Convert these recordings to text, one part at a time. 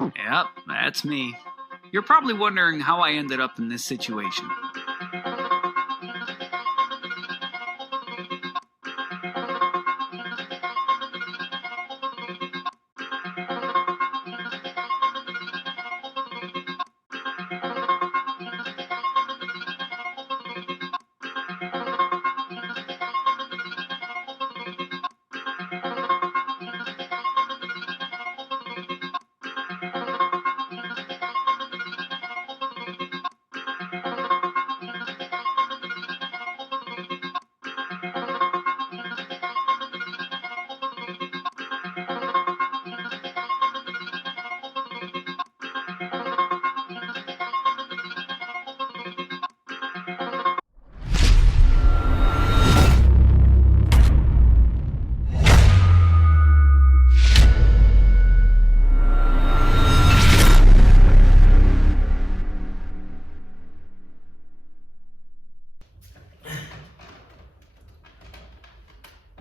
Yep, that's me. You're probably wondering how I ended up in this situation.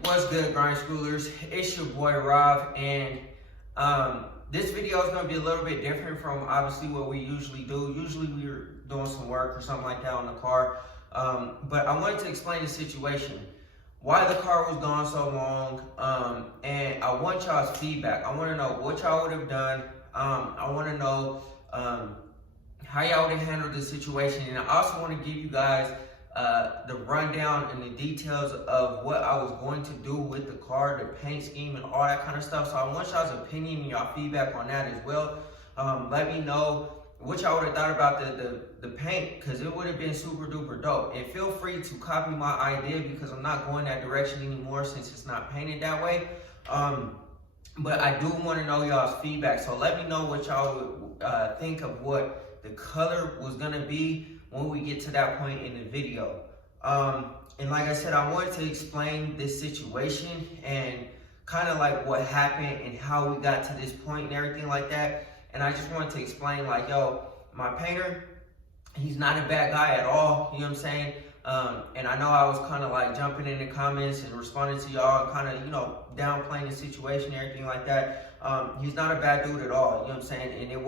What's good, grind schoolers? It's your boy Rob, and this video is going to be a little bit different from obviously what we usually do. Usually we're doing some work or something like that on the car, but I wanted to explain the situation, why the car was gone so long, and I want y'all's feedback. I want to know what y'all would have done. I want to know how y'all would have handled the situation, and I also want to give you guys the rundown and the details of what I was going to do with the car, the paint scheme, and all that kind of stuff. So I want y'all's opinion and y'all feedback on that as well. Let me know what y'all would have thought about the paint, because it would have been super duper dope. And feel free to copy my idea, because I'm not going that direction anymore since it's not painted that way. But I do want to know y'all's feedback. So let me know what y'all would think of what the color was going to be when we get to that point in the video. And like I said, I wanted to explain this situation and kind of like what happened and how we got to this point and everything like that. And I just wanted to explain, like, yo, my painter, he's not a bad guy at all, you know what I'm saying? And I know I was kind of like jumping in the comments and responding to y'all, kind of, you know, downplaying the situation and everything like that. He's not a bad dude at all, you know what I'm saying? And it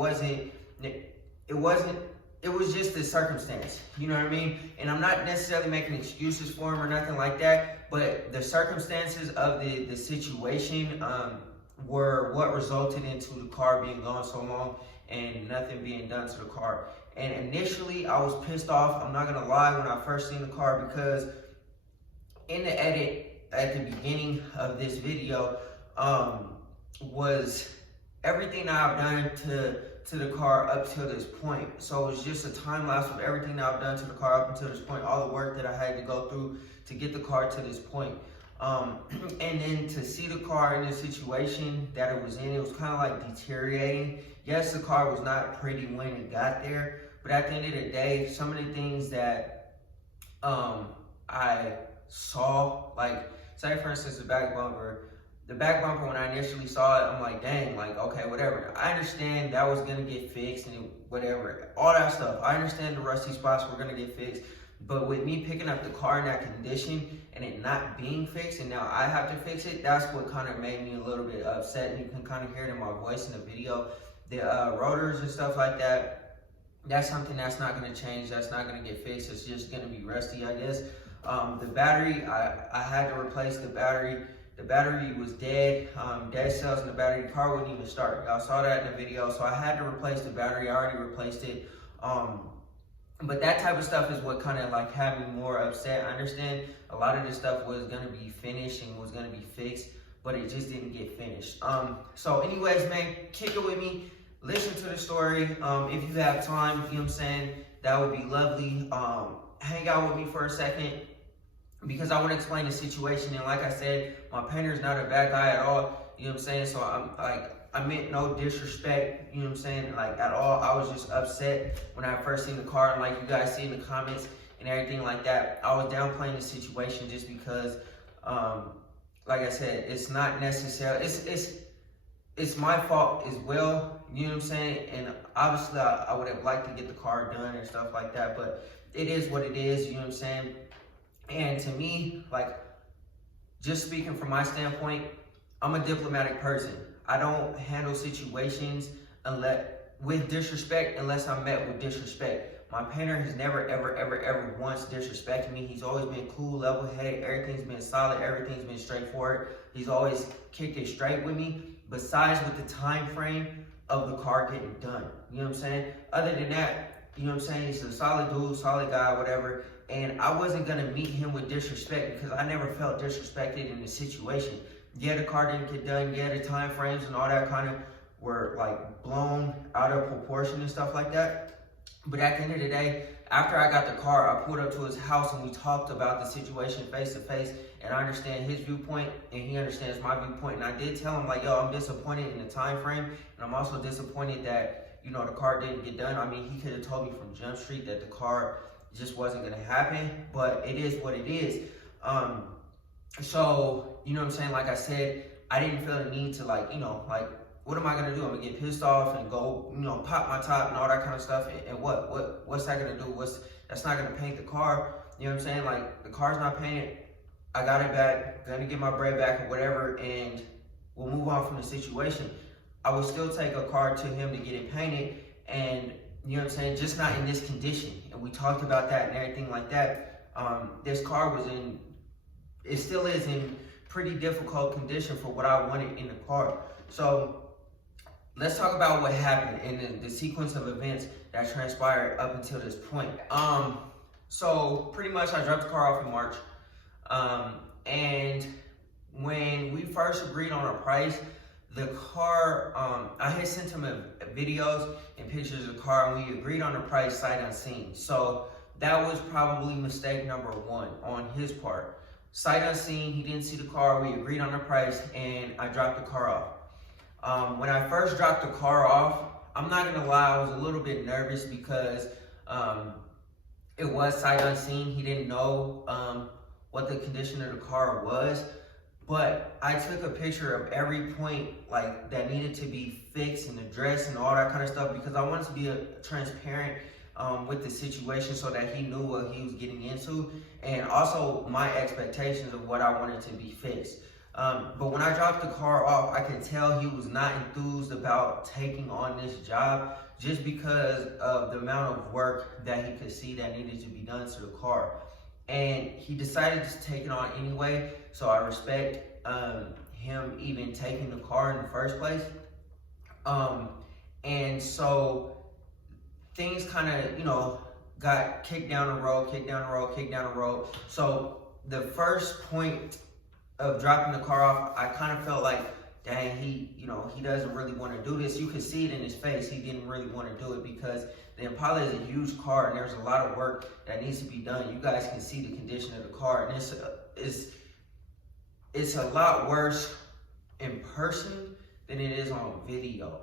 was just the circumstance, you know what I mean? And I'm not necessarily making excuses for him or nothing like that, but the circumstances of the situation were what resulted into the car being gone so long and nothing being done to the car. And initially, I was pissed off, I'm not gonna lie, when I first seen the car, because in the edit at the beginning of this video was everything that I've done to the car up till this point. So it's just a time lapse of everything that I've done to the car up until this point, all the work that I had to go through to get the car to this point. And then to see the car in the situation that it was in, it was kind of like deteriorating. Yes, the car was not pretty when it got there, but at the end of the day, some of the things that I saw, like, say for instance, the back bumper, when I initially saw it, I'm like, dang, like, okay, whatever. I understand that was gonna get fixed and whatever, all that stuff. I understand the rusty spots were gonna get fixed, but with me picking up the car in that condition and it not being fixed, and now I have to fix it, that's what kind of made me a little bit upset. And you can kind of hear it in my voice in the video. The rotors and stuff like that, that's something that's not gonna change, that's not gonna get fixed, it's just gonna be rusty, I guess. The battery, I had to replace the battery. The battery was dead, dead cells in the battery. The car wouldn't even start. Y'all saw that in the video, so I had to replace the battery. I already replaced it. But that type of stuff is what kind of like had me more upset. I understand a lot of this stuff was gonna be finished and was gonna be fixed, but it just didn't get finished. So anyways, man, kick it with me. Listen to the story. If you have time, you know what I'm saying, that would be lovely. Hang out with me for a second, because I want to explain the situation. And like I said, my painter is not a bad guy at all, you know what I'm saying? So I'm like, I meant no disrespect, you know what I'm saying, like at all. I was just upset when I first seen the car, and like you guys see in the comments and everything like that, I was downplaying the situation just because, like I said, it's not necessarily, it's my fault as well, you know what I'm saying? And obviously I would have liked to get the car done and stuff like that, but it is what it is, you know what I'm saying? And to me, like, just speaking from my standpoint, I'm a diplomatic person. I don't handle situations with disrespect unless I'm met with disrespect. My painter has never, ever once disrespected me. He's always been cool, level-headed. Everything's been solid. Everything's been straightforward. He's always kicked it straight with me, besides with the time frame of the car getting done. You know what I'm saying? Other than that, you know what I'm saying? He's a solid dude, solid guy, whatever. And I wasn't going to meet him with disrespect because I never felt disrespected in the situation. Yeah, the car didn't get done. Yeah, the time frames and all that kind of were like blown out of proportion and stuff like that. But at the end of the day, after I got the car, I pulled up to his house and we talked about the situation face to face. And I understand his viewpoint and he understands my viewpoint. And I did tell him like, yo, I'm disappointed in the time frame. And I'm also disappointed that, you know, the car didn't get done. I mean, he could have told me from Jump Street that the car just wasn't going to happen, but it is what it is. So, you know what I'm saying? Like I said, I didn't feel the need to like, you know, like, what am I going to do? I'm going to get pissed off and go, you know, pop my top and all that kind of stuff. And what's that going to do? That's not going to paint the car. You know what I'm saying? Like, the car's not painted. I got it back, going to get my bread back or whatever, and we'll move on from the situation. I will still take a car to him to get it painted, and you know what I'm saying, just not in this condition. And we talked about that and everything like that. This car was it still is in pretty difficult condition for what I wanted in the car. So let's talk about what happened in the sequence of events that transpired up until this point. So pretty much I dropped the car off in March. And when we first agreed on a price, the car, I had sent him videos and pictures of the car, and we agreed on the price sight unseen. So that was probably mistake number one on his part. Sight unseen, he didn't see the car, we agreed on the price, and I dropped the car off. When I first dropped the car off, I'm not gonna lie, I was a little bit nervous because it was sight unseen. He didn't know what the condition of the car was. But I took a picture of every point like that needed to be fixed and addressed and all that kind of stuff because I wanted to be transparent with the situation so that he knew what he was getting into, and also my expectations of what I wanted to be fixed. But when I dropped the car off, I could tell he was not enthused about taking on this job just because of the amount of work that he could see that needed to be done to the car. And he decided to take it on anyway, so I respect him even taking the car in the first place. And so things kind of, you know, got kicked down the road. So the first point of dropping the car off, I kind of felt like, dang, he doesn't really want to do this. You could see it in his face. He didn't really want to do it because the Impala is a huge car and there's a lot of work that needs to be done. You guys can see the condition of the car, and it's a lot worse in person than it is on video,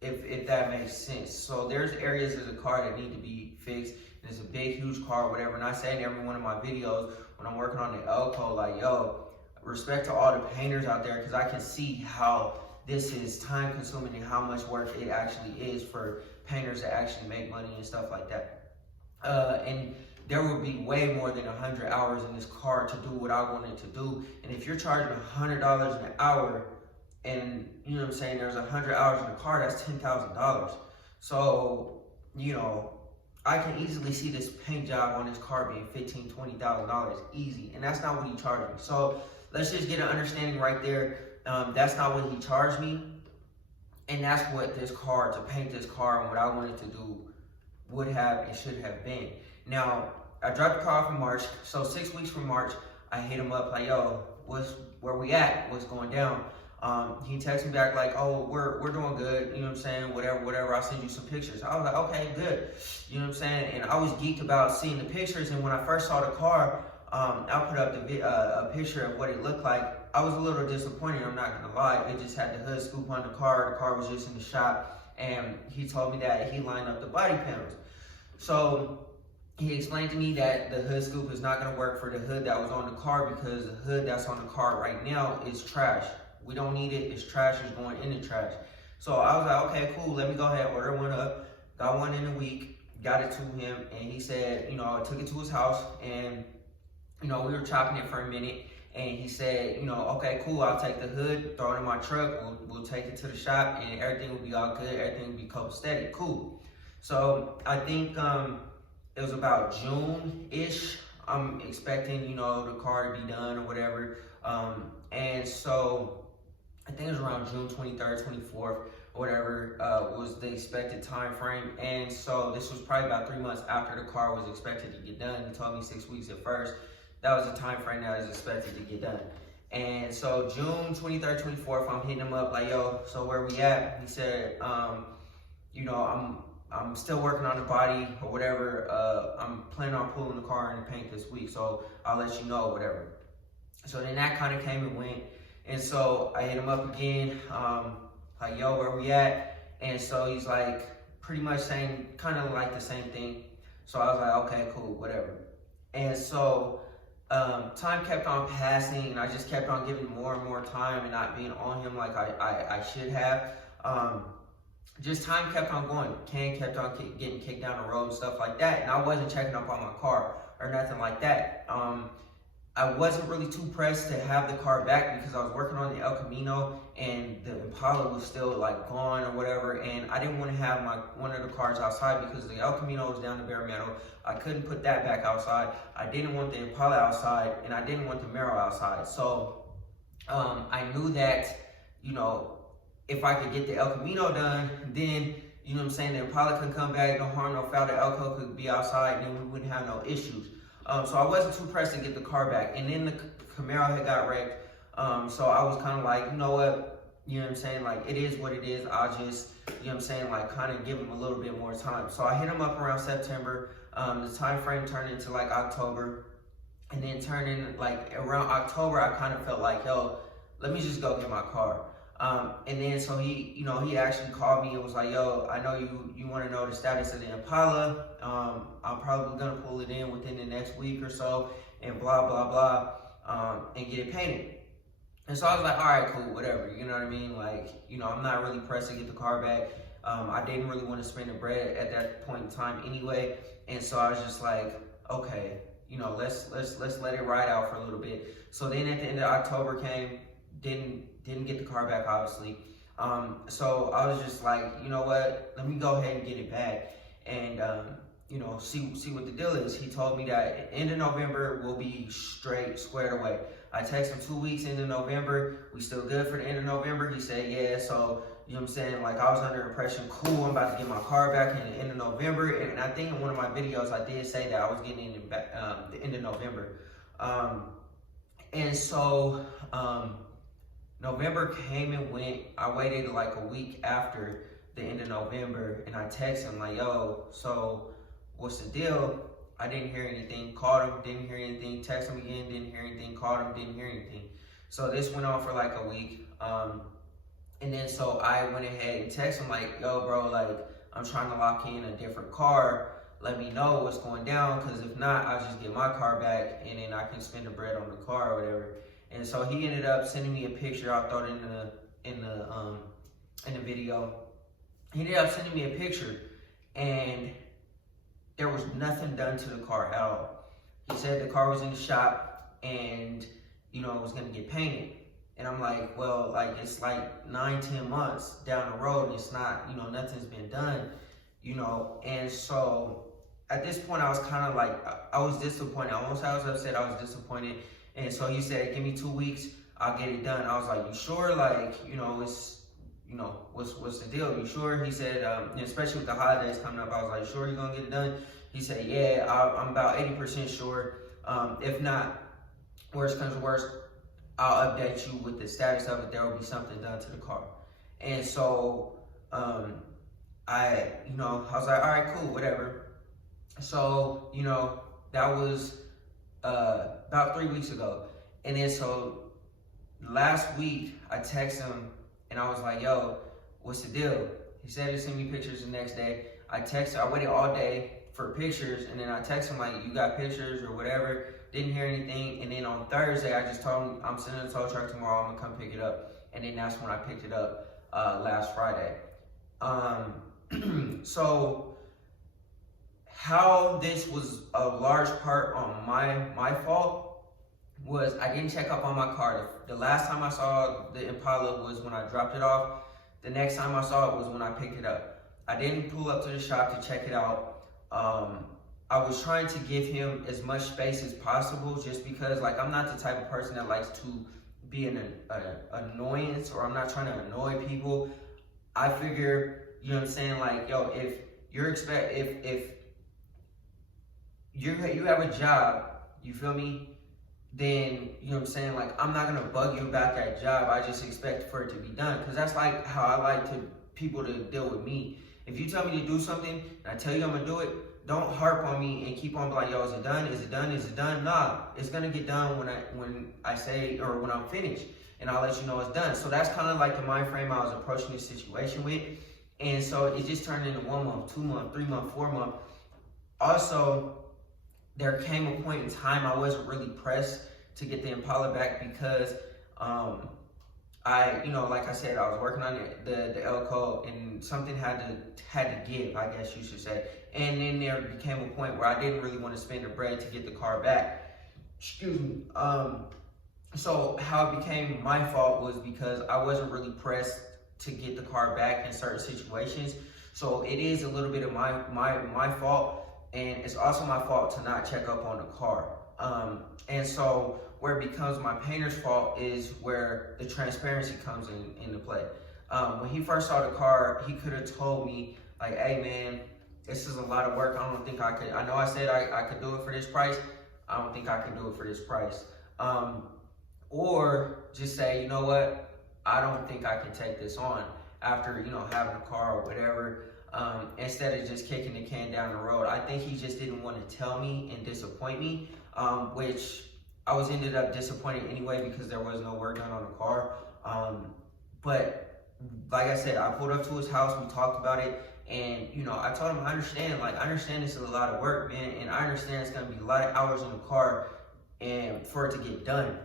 if that makes sense. So there's areas of the car that need to be fixed. And it's a big, huge car, whatever. And I say in every one of my videos when I'm working on the Elko, like, yo, respect to all the painters out there, because I can see how this is time consuming and how much work it actually is for painters to actually make money and stuff like that. And there would be way more than 100 hours in this car to do what I wanted to do. And if you're charging $100 an hour, and you know what I'm saying, there's 100 hours in the car, that's $10,000. So, you know, I can easily see this paint job on this car being $15,000, $20,000 easy. And that's not what he charged me. So let's just get an understanding right there. That's not what he charged me. And that's what this car, to paint this car and what I wanted to do, would have and should have been. Now, I dropped the car off in March. So 6 weeks from March, I hit him up like, yo, where we at? What's going down? He texted me back like, oh, we're doing good. You know what I'm saying? Whatever. I'll send you some pictures. I was like, okay, good. You know what I'm saying? And I was geeked about seeing the pictures. And when I first saw the car, I put up a picture of what it looked like. I was a little disappointed, I'm not gonna lie. It just had the hood scoop on the car was just in the shop, and he told me that he lined up the body panels. So he explained to me that the hood scoop is not gonna work for the hood that was on the car because the hood that's on the car right now is trash. We don't need it, it's trash, it's going in the trash. So I was like, okay, cool, let me go ahead, order one up. Got one in a week, got it to him, and he said, you know, I took it to his house, and you know, we were chopping it for a minute, And he said, you know, okay, cool, I'll take the hood, throw it in my truck, we'll take it to the shop, and everything will be all good, everything will be copacetic, cool. So I think it was about June-ish. I'm expecting, you know, the car to be done or whatever. And so I think it was around June 23rd, 24th, or whatever was the expected time frame. And so this was probably about 3 months after the car was expected to get done. He told me 6 weeks at first. That was the time frame that I was expected to get done. And so June 23rd, 24th, I'm hitting him up like, yo, so where we at? He said, you know, I'm still working on the body or whatever. I'm planning on pulling the car in the paint this week, so I'll let you know, whatever. So then that kind of came and went. And so I hit him up again, like, yo, where we at? And so he's like, pretty much saying kind of like the same thing. So I was like, okay, cool, whatever. And so time kept on passing, and I just kept on giving more and more time and not being on him like I should have. Just time kept on going. Can kept on getting kicked down the road and stuff like that. And I wasn't checking up on my car or nothing like that. I wasn't really too pressed to have the car back because I was working on the El Camino and the Impala was still like gone or whatever, and I didn't want to have one of the cars outside because the El Camino was down to bare metal. I couldn't put that back outside. I didn't want the Impala outside, and I didn't want the Mero outside. So I knew that, you know, if I could get the El Camino done, then, you know what I'm saying, the Impala could come back, no harm, no foul, the Elco could be outside, and then we wouldn't have no issues. So I wasn't too pressed to get the car back. And then the Camaro had got wrecked. So I was kind of like, you know what, you know what I'm saying? Like, it is what it is. I'll just, you know what I'm saying, like kind of give him a little bit more time. So I hit him up around September. The time frame turned into like October. And then turning like around October, I kind of felt like, yo, let me just go get my car. And then so he, you know, he actually called me and was like, yo, I know you want to know the status of the Impala. I'm probably going to pull it in within the next week or so and blah, blah, blah, and get it painted. And so I was like, all right, cool, whatever. You know what I mean? Like, you know, I'm not really pressed to get the car back. I didn't really want to spend the bread at that point in time anyway. And so I was just like, okay, you know, let's let it ride out for a little bit. So then at the end of October came, didn't get the car back, obviously. So I was just like, you know what, let me go ahead and get it back and, you know, see what the deal is. He told me that end of November will be straight, squared away. I texted him 2 weeks into November. We still good for the end of November? He said, yeah. So, you know what I'm saying? Like, I was under the impression, cool, I'm about to get my car back in the end of November. And I think in one of my videos, I did say that I was getting it back the end of November. And so, November came and went. I waited like a week after the end of November, and I texted him like, yo, so what's the deal? I didn't hear anything. Called him, didn't hear anything. Texted him again, didn't hear anything. Called him, didn't hear anything. So this went on for like a week. And then so I went ahead and texted him like, yo, bro, like, I'm trying to lock in a different car. Let me know what's going down, because if not, I'll just get my car back, and then I can spend the bread on the car or whatever. And so he ended up sending me a picture. I'll throw it in the video. He ended up sending me a picture, and there was nothing done to the car at all. He said the car was in the shop, and you know, it was gonna get painted. And I'm like, well, like, it's like 9-10 months down the road, and it's not, you know, nothing's been done, you know. And so at this point, I was kind of like, I was disappointed. I almost, I was upset. I was disappointed. And so he said, give me 2 weeks, I'll get it done. I was like, you sure? Like, you know, it's, you know, what's the deal? You sure? He said, especially with the holidays coming up, I was like, sure you're gonna get it done? He said, yeah, I'm about 80% sure. If not, worst comes to worst, I'll update you with the status of it. There will be something done to the car. And so, I was like, all right, cool, whatever. So, you know, that was about 3 weeks ago. And then so last week I texted him and I was like, yo, what's the deal? He said he'd send me pictures the next day. I waited all day for pictures, and then I texted him like, you got pictures or whatever. Didn't hear anything. And then on Thursday I just told him I'm sending the tow truck tomorrow, I'm gonna come pick it up. And then that's when I picked it up last Friday. So how this was a large part on my fault was I didn't check up on my car. The last time I saw the Impala was when I dropped it off. The next time I saw it was when I picked it up. I didn't pull up to the shop to check it out. I was trying to give him as much space as possible, just because like I'm not the type of person that likes to be an annoyance, or I'm not trying to annoy people. I figure, you know what I'm saying, like, yo, if you have a job, you feel me, then, you know what I'm saying, like, I'm not gonna bug you about that job. I just expect for it to be done, because that's like how I like people to deal with me. If you tell me to do something and I tell you I'm gonna do it, don't harp on me and keep on like, yo, is it done? Is it done? Is it done? Nah, it's gonna get done when I say, or when I'm finished, and I'll let you know it's done. So that's kind of like the mind frame I was approaching this situation with. And so it just turned into 1 month, 2 months, 3 months, 4 months. Also, there came a point in time I wasn't really pressed to get the Impala back, because I, you know, like I said, I was working on the Elko, and something had to give, I guess you should say. And then there became a point where I didn't really want to spend the bread to get the car back. Excuse me. So how it became my fault was because I wasn't really pressed to get the car back in certain situations. So it is a little bit of my fault, and it's also my fault to not check up on the car. And so where it becomes my painter's fault is where the transparency comes into play. When he first saw the car, he could have told me, like, hey man, this is a lot of work. I don't think I could. I know I said I could do it for this price. I don't think I can do it for this price. Or just say, you know what, I don't think I can take this on after, you know, having a car or whatever. Instead of just kicking the can down the road. I think he just didn't want to tell me and disappoint me, which I was ended up disappointed anyway, because there was no work done on the car. But like I said, I pulled up to his house, we talked about it, and, you know, I told him, I understand this is a lot of work, man, and I understand it's gonna be a lot of hours in the car and for it to get done.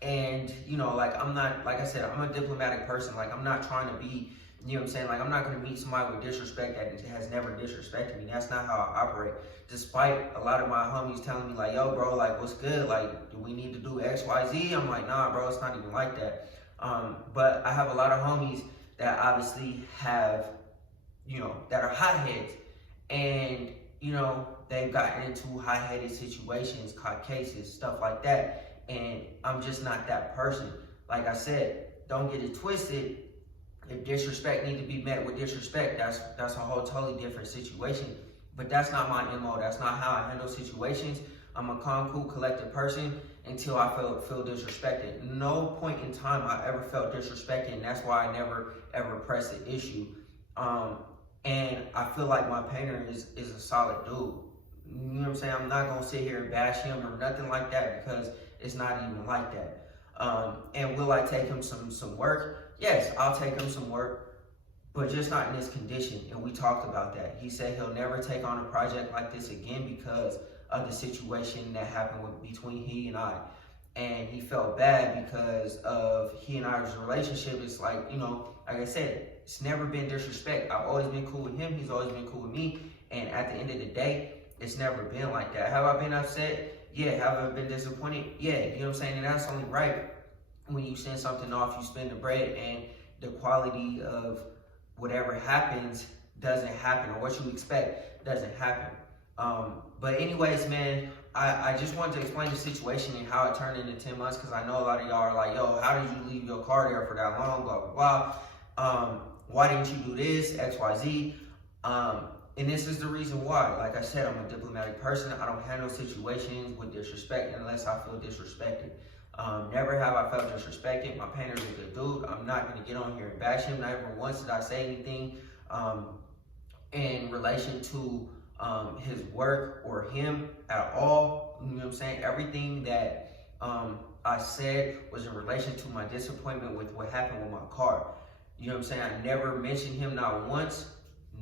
And, you know, like, I'm not, like I said, I'm a diplomatic person. Like, I'm not trying to be, you know what I'm saying? Like, I'm not going to meet somebody with disrespect that has never disrespected me. That's not how I operate. Despite a lot of my homies telling me, like, yo, bro, like, what's good? Like, do we need to do X, Y, Z? I'm like, nah, bro, it's not even like that. But I have a lot of homies that obviously have, you know, that are hotheads. And, you know, they've gotten into high-headed situations, caught cases, stuff like that. And I'm just not that person. Like I said, don't get it twisted. If disrespect needs to be met with disrespect, that's a whole totally different situation. But that's not my MO. That's not how I handle situations. I'm a calm, cool, collected person until I feel disrespected. No point in time I ever felt disrespected, and that's why I never ever pressed the issue. And I feel like my painter is a solid dude. You know what I'm saying? I'm not gonna sit here and bash him or nothing like that, because it's not even like that. And will I take him some work? Yes, I'll take him some work, but just not in this condition. And we talked about that. He said he'll never take on a project like this again because of the situation that happened between he and I. And he felt bad because of he and I's relationship. It's like, you know, like I said, it's never been disrespect. I've always been cool with him. He's always been cool with me. And at the end of the day, it's never been like that. Have I been upset? Yeah. Have I been disappointed? Yeah. You know what I'm saying? And that's only right. When you send something off, you spend the bread, and the quality of whatever happens doesn't happen, or what you expect doesn't happen. But anyways, man, I just wanted to explain the situation and how it turned into 10 months, because I know a lot of y'all are like, yo, how did you leave your car there for that long, blah, blah, blah. Why didn't you do this, X, Y, Z? And this is the reason why. Like I said, I'm a diplomatic person. I don't handle situations with disrespect unless I feel disrespected. Never have I felt disrespected. My painter's a good dude. I'm not going to get on here and bash him. Not even once did I say anything in relation to his work or him at all. You know what I'm saying? Everything that I said was in relation to my disappointment with what happened with my car. You know what I'm saying? I never mentioned him, not once,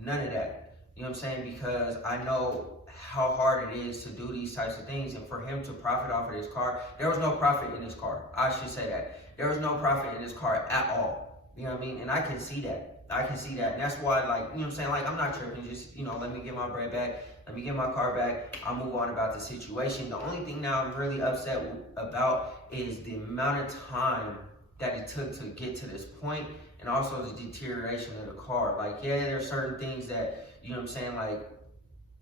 none of that. You know what I'm saying? Because I know how hard it is to do these types of things, and for him to profit off of this car, there was no profit in this car. I should say that. There was no profit in this car at all. You know what I mean? And I can see that. I can see that. And that's why, like, you know what I'm saying? Like, I'm not tripping. Just, you know, let me get my bread back. Let me get my car back. I'll move on about the situation. The only thing now I'm really upset about is the amount of time that it took to get to this point, and also the deterioration of the car. Like, yeah, there's certain things that, you know what I'm saying, like,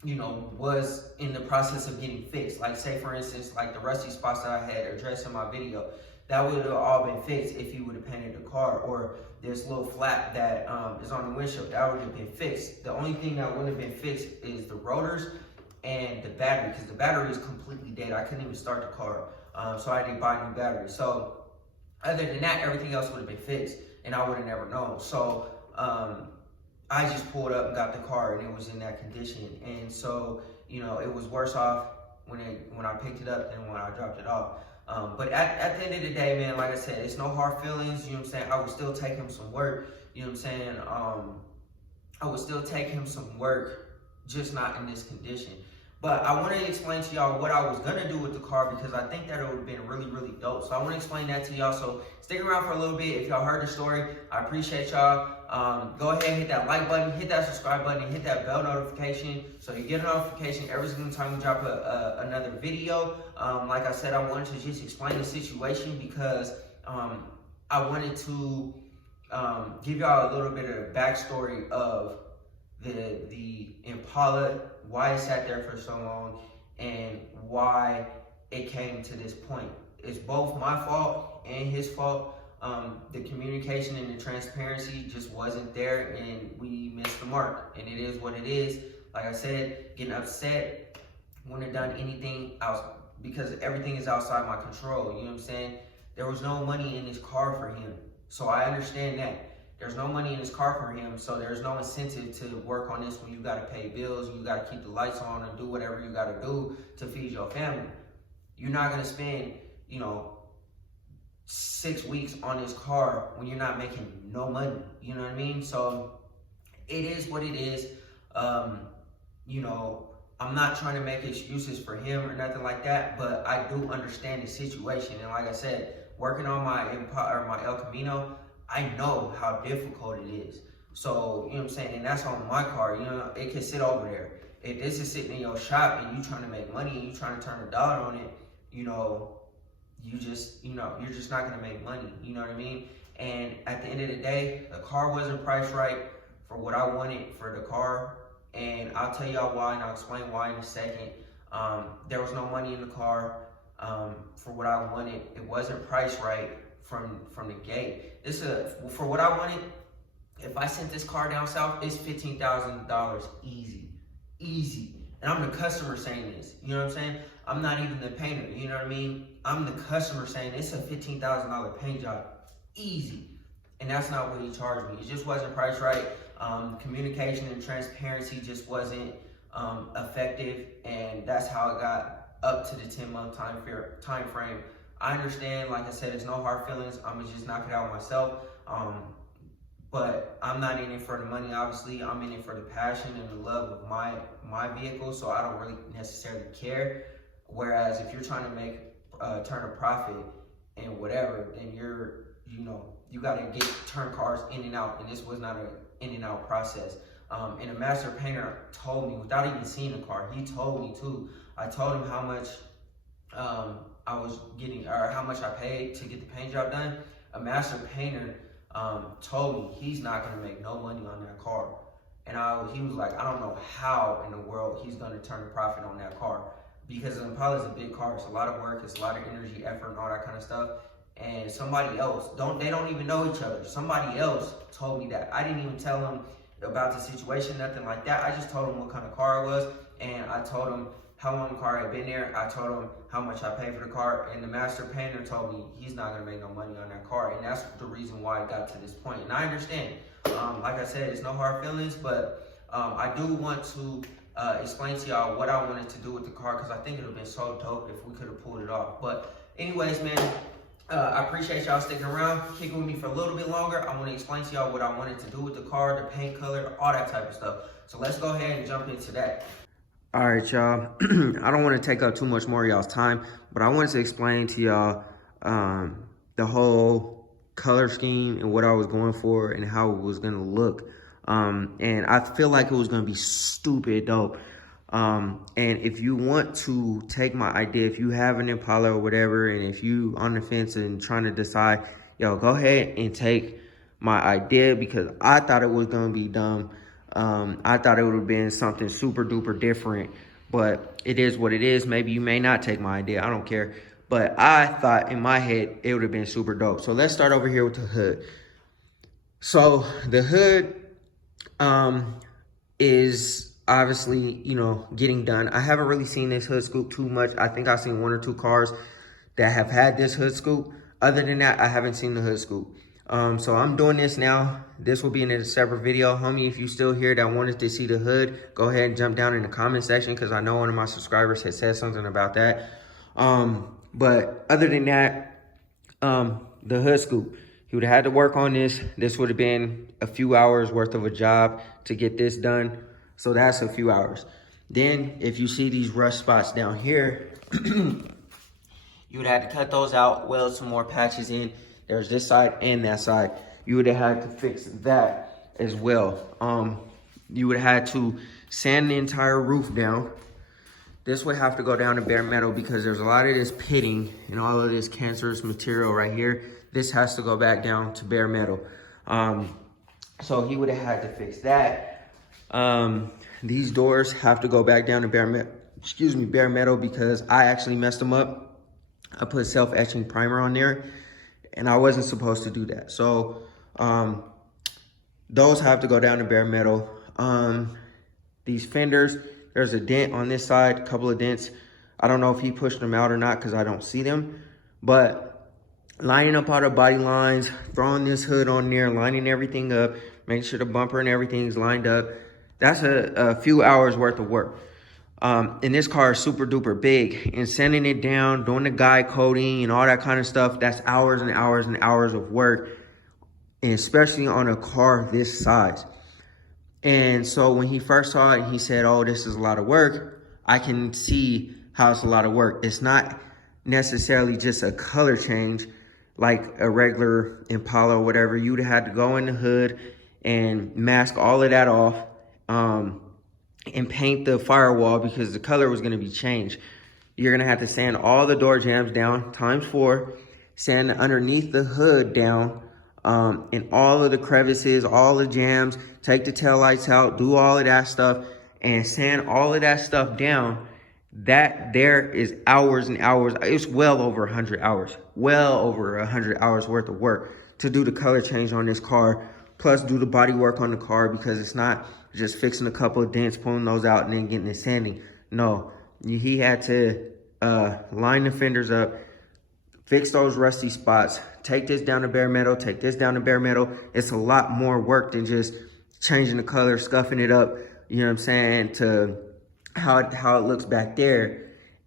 you know, was in the process of getting fixed. Like, say for instance, like the rusty spots that I had addressed in my video, that would have all been fixed if you would have painted the car. Or this little flap that is on the windshield, that would have been fixed. The only thing that wouldn't have been fixed is the rotors and the battery, because the battery is completely dead. I couldn't even start the car, so I had to buy a new battery. So other than that, everything else would have been fixed, and I would have never known. So I just pulled up and got the car, and it was in that condition. And so, you know, it was worse off when I picked it up than when I dropped it off. But at the end of the day, man, like I said, it's no hard feelings. You know what I'm saying? I would still take him some work. You know what I'm saying? I would still take him some work, just not in this condition. But I want to explain to y'all what I was going to do with the car, because I think that it would have been really, really dope. So I want to explain that to y'all. So stick around for a little bit. If y'all heard the story, I appreciate y'all. Go ahead and hit that like button, hit that subscribe button, and hit that bell notification so you get a notification every single time we drop another video. Like I said, I wanted to just explain the situation because I wanted to give y'all a little bit of the backstory of the Impala, why it sat there for so long, and why it came to this point. It's both my fault and his fault. The communication and the transparency just wasn't there, and we missed the mark, and it is what it is. Like I said, getting upset, wouldn't have done anything else because everything is outside my control. You know what I'm saying? There was no money in this car for him, so I understand that. There's no money in this car for him, so there's no incentive to work on this when you gotta pay bills, you gotta keep the lights on and do whatever you gotta do to feed your family. You're not gonna spend, you know, 6 weeks on this car when you're not making no money. You know what I mean? So it is what it is. You know, I'm not trying to make excuses for him or nothing like that, but I do understand the situation. And like I said, working on my Impala or my El Camino, I know how difficult it is. So, you know what I'm saying? And that's on my car, you know, it can sit over there. If this is sitting in your shop and you trying to make money and you trying to turn a dollar on it, you know, you're just not gonna make money, you know what I mean? And at the end of the day, the car wasn't priced right for what I wanted for the car. And I'll tell y'all why, and I'll explain why in a second. There was no money in the car for what I wanted. It wasn't priced right from the gate. This is for what I wanted. If I sent this car down south, it's $15,000 easy. And I'm the customer saying this, you know what I'm saying? I'm not even the painter, you know what I mean? I'm the customer saying it's a $15,000 paint job, easy. And that's not what he charged me. It just wasn't priced right. Communication and transparency just wasn't effective, and that's how it got up to the 10-month time frame. I understand, like I said, it's no hard feelings. I'm gonna just knock it out myself. But I'm not in it for the money, obviously. I'm in it for the passion and the love of my vehicle, so I don't really necessarily care. Whereas if you're trying to make turn a profit and whatever, then you gotta turn cars in and out, and this was not an in and out process. And a master painter told me, without even seeing the car, he told me too. I told him how much I was getting, or how much I paid to get the paint job done. A master painter told me he's not gonna make no money on that car. And he was like, I don't know how in the world he's gonna turn a profit on that car, because an Impala is a big car. It's a lot of work, it's a lot of energy, effort, and all that kind of stuff. And somebody else, they don't even know each other. Somebody else told me that. I didn't even tell him about the situation, nothing like that. I just told him what kind of car it was, and I told him how long the car had been there. I told him how much I paid for the car, and the master painter told me he's not gonna make no money on that car, and that's the reason why it got to this point. And I understand, like I said, it's no hard feelings, but I do want to explain to y'all what I wanted to do with the car, because I think it would have been so dope if we could have pulled it off. But anyways, man, I appreciate y'all sticking around, kicking with me for a little bit longer. I want to explain to y'all what I wanted to do with the car, the paint color, all that type of stuff. So let's go ahead and jump into that. All right, y'all. I don't want to take up too much more of y'all's time, but I wanted to explain to y'all the whole color scheme and what I was going for and how it was gonna look. And I feel like it was gonna be stupid dope. And if you want to take my idea, if you have an Impala or whatever, and if you on the fence and trying to decide, yo, go ahead and take my idea, because I thought it was gonna be dumb. I thought it would have been something super duper different, but it is what it is. Maybe you may not take my idea, I don't care. But I thought in my head, it would have been super dope. So let's start over here with the hood. So the hood is obviously, you know, getting done. I haven't really seen this hood scoop too much. I think I've seen 1 or 2 cars that have had this hood scoop. Other than that, I haven't seen the hood scoop. So I'm doing this now. This will be in a separate video. Homie, if you still here that wanted to see the hood, go ahead and jump down in the comment section, because I know one of my subscribers had said something about that. But other than that, the hood scoop, he would have had to work on this. This would have been a few hours worth of a job to get this done. So that's a few hours. Then if you see these rust spots down here, you would have to cut those out, weld some more patches in. There's this side and that side. You would have had to fix that as well. You would have had to sand the entire roof down. This would have to go down to bare metal, because there's a lot of this pitting and all of this cancerous material right here. This has to go back down to bare metal. So he would have had to fix that. These doors have to go back down to bare metal, because I actually messed them up. I put self-etching primer on there, and I wasn't supposed to do that. So those have to go down to bare metal. These fenders, there's a dent on this side, a couple of dents. I don't know if he pushed them out or not, because I don't see them. But lining up all the body lines, throwing this hood on there, lining everything up, making sure the bumper and everything is lined up. That's a few hours worth of work. And this car is super duper big, and sanding it down, doing the guide coating and all that kind of stuff, that's hours and hours and hours of work, and especially on a car this size. And so when he first saw it, he said, oh, this is a lot of work. I can see how it's a lot of work. It's not necessarily just a color change like a regular Impala or whatever. You'd have had to go in the hood and mask all of that off, and paint the firewall, because the color was going to be changed. You're going to have to sand all the door jambs down ×4, sand underneath the hood down, and all of the crevices, all the jams, take the taillights out, do all of that stuff, and sand all of that stuff down. That there is hours and hours. It's well over 100 hours, well over 100 hours worth of work to do the color change on this car, plus do the body work on the car, because it's not just fixing a couple of dents, pulling those out, and then getting it sanding. No, he had to line the fenders up, fix those rusty spots, take this down to bare metal, take this down to bare metal. It's a lot more work than just changing the color, scuffing it up, you know what I'm saying, to how it looks back there.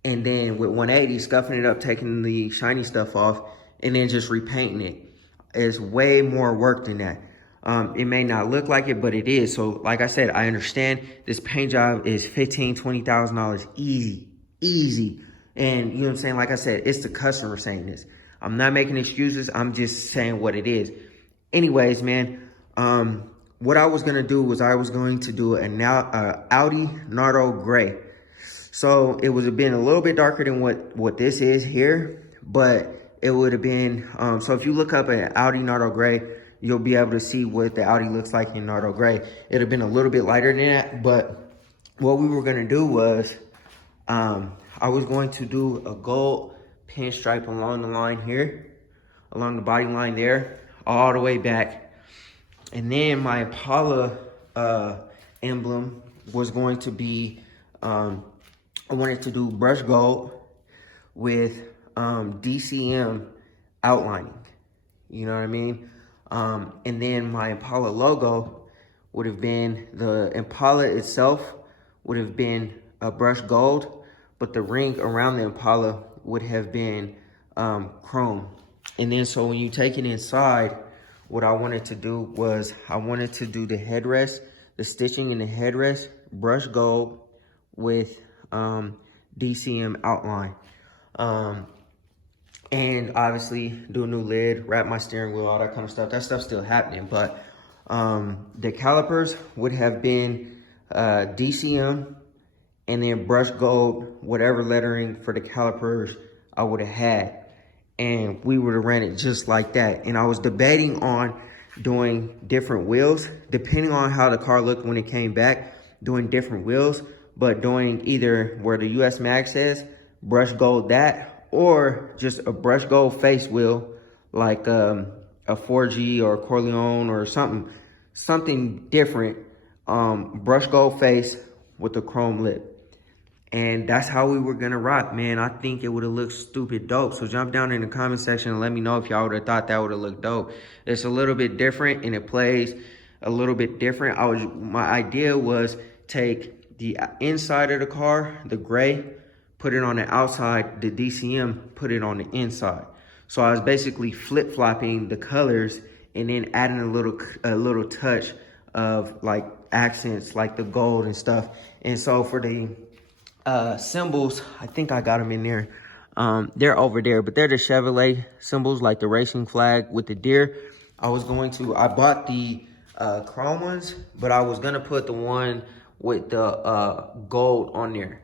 And then with 180, scuffing it up, taking the shiny stuff off, and then just repainting it. It's way more work than that. It may not look like it, but it is. So like I said, I understand this paint job is $15,000, $20,000 easy. And you know what I'm saying? Like I said, it's the customer saying this. I'm not making excuses. I'm just saying what it is. Anyways, man, what I was going to do was I was going to do an Audi Nardo Gray. So it would have been a little bit darker than what this is here, but it would have been, so if you look up an Audi Nardo Gray, you'll be able to see what the Audi looks like in Nardo Gray. It would have been a little bit lighter than that, but what we were going to do was, I was going to do a gold pinstripe along the line here, along the body line there, all the way back. And then my Impala emblem was going to be, I wanted to do brush gold with DCM outlining. You know what I mean? And then my Impala logo would have been, the Impala itself would have been a brushed gold, but the ring around the Impala would have been chrome. And then so when you take it inside, what I wanted to do was I wanted to do the headrest, the stitching in the headrest, brushed gold with DCM outline. and obviously do a new lid, wrap my steering wheel, all that kind of stuff. That stuff's still happening, but the calipers would have been DCM, and then brushed gold, whatever lettering for the calipers I would have had. And we would have ran it just like that. And I was debating on doing different wheels, depending on how the car looked when it came back, doing different wheels, but doing either where the US Mag says, brush gold that, or just a brush gold face wheel, like a 4G or a Corleone or something different, brush gold face with a chrome lip. And that's how we were gonna rock, man. I think it would have looked stupid dope. So jump down in the comment section and let me know if y'all would have thought that would have looked dope. It's a little bit different and it plays a little bit different. My idea was take the inside of the car, the gray, put it on the outside, the DCM, put it on the inside. So I was basically flip-flopping the colors and then adding a little touch of like accents, like the gold and stuff. And so for the symbols, I think I got them in there. They're over there, but they're the Chevrolet symbols, like the racing flag with the deer. I bought the chrome ones, but I was gonna put the one with the gold on there.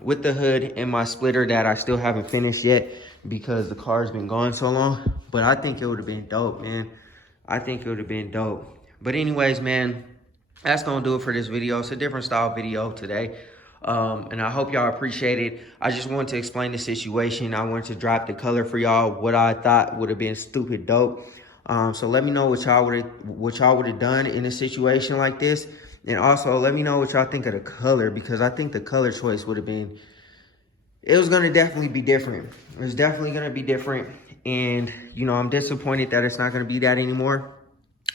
With the hood and my splitter that I still haven't finished yet because the car's been gone so long. But I think it would have been dope, man. I think it would have been dope. But anyways, man, that's gonna do it for this video. It's a different style video today. And I hope y'all appreciate it. I just wanted to explain the situation. I wanted to drop the color for y'all, what I thought would have been stupid dope. So let me know what y'all would have done in a situation like this. And also let me know what y'all think of the color, because I think the color choice would have been, it was gonna definitely be different. It was definitely gonna be different. And you know, I'm disappointed that it's not gonna be that anymore.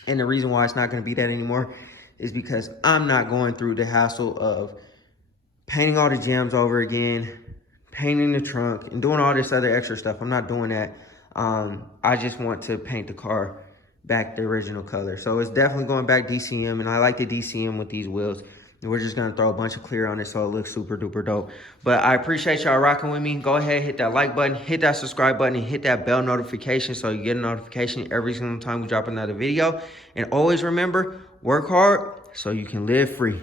And the reason why it's not gonna be that anymore is because I'm not going through the hassle of painting all the gems over again, painting the trunk, and doing all this other extra stuff. I'm not doing that. I just want to paint the car back the original color. So it's definitely going back DCM, and I like the DCM with these wheels. And we're just gonna throw a bunch of clear on it so it looks super duper dope. But I appreciate y'all rocking with me. Go ahead, hit that like button, hit that subscribe button, and hit that bell notification so you get a notification every single time we drop another video. And always remember, work hard so you can live free.